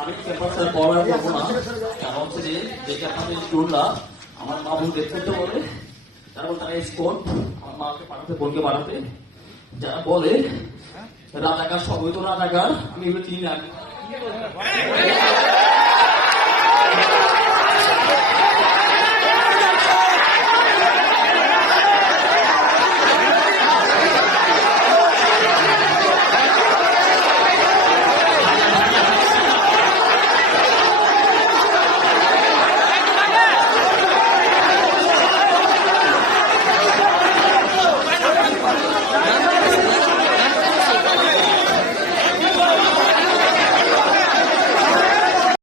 আমি ক্যাম্পাসের পড়া করবো না, কারণ হচ্ছে যে ক্যাম্পাসের স্টুডেন্টরা আমার মা বোন দেখতে বলে, তারপর তারা স্পোর্ট আমার মাকে পাঠাতে, বোনকে পাঠাতে, যারা বলে রাজাকার সবই তো রাজাকার, আমি এগুলো চিনি না।